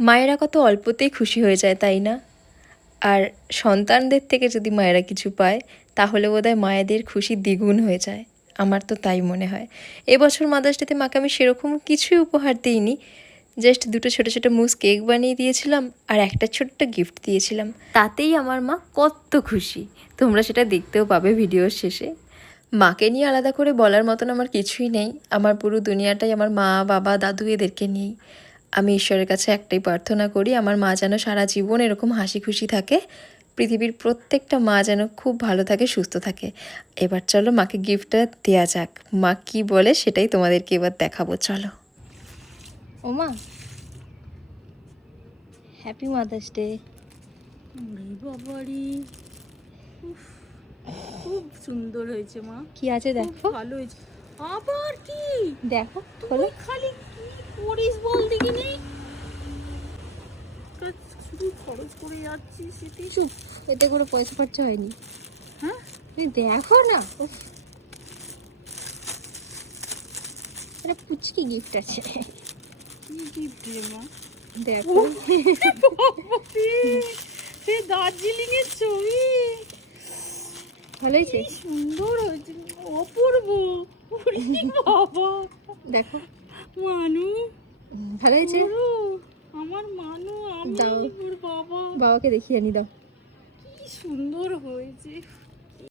মায়েরা কত অল্পতেই খুশি হয়ে যায়, তাই না? আর সন্তানদের থেকে যদি মায়েরা কিছু পায়, তাহলে বোধহয় মায়েদের খুশি দ্বিগুণ হয়ে যায়। আমার তো তাই মনে হয়। এবছর মাদার্স ডেতে মাকে আমি সেরকম কিছুই উপহার দিইনি। জাস্ট দুটো ছোটো ছোটো মুস কেক বানিয়ে দিয়েছিলাম আর একটা ছোট্ট গিফট দিয়েছিলাম। তাতেই আমার মা কত খুশি। তোমরা সেটা দেখতেও পাবে ভিডিওর শেষে। মাকে নিয়ে আলাদা করে বলার মতন আমার কিছুই নেই। আমার পুরো দুনিয়াটাই আমার মা, বাবা, দাদু এদেরকে নিয়েই। আমি ঈশ্বরের কাছে একটাই প্রার্থনা করি আমার মা যেন সারা জীবন এরকম হাসি খুশি থাকে। পৃথিবীর প্রত্যেকটা মা যেন খুব ভালো থাকে সুস্থ থাকে। এবার চলো মাকে গিফটটা দেওয়া যাক। মা কি বলে সেটাই তোমাদেরকে এবার দেখাবো চলো। ও মা হ্যাপি মাদার্স ডে বাবারি খুব সুন্দর হয়েছে মা। কি আছে দেখো। ভালো হয়েছে। আবার কি? দেখো খালি তা শুধু খরচ করে যাচ্ছিস সেটি চুপ এতে করে পয়সা খরচা হয়নি। হ্যাঁ? তুমি দেখো না এটা পুচকি গিফট আছে। কি গিফট রে মা? দেখো। সে দার্জিলিং এর ছবি। ভালো হয়েছে। সুন্দর হয়েছে অপূর্ব। বাবা। দেখো। মানু ভালো হয়েছে? আমার মানু আমি বাবাকে দেখিয়ে নি দাও। কি সুন্দর হয়েছে।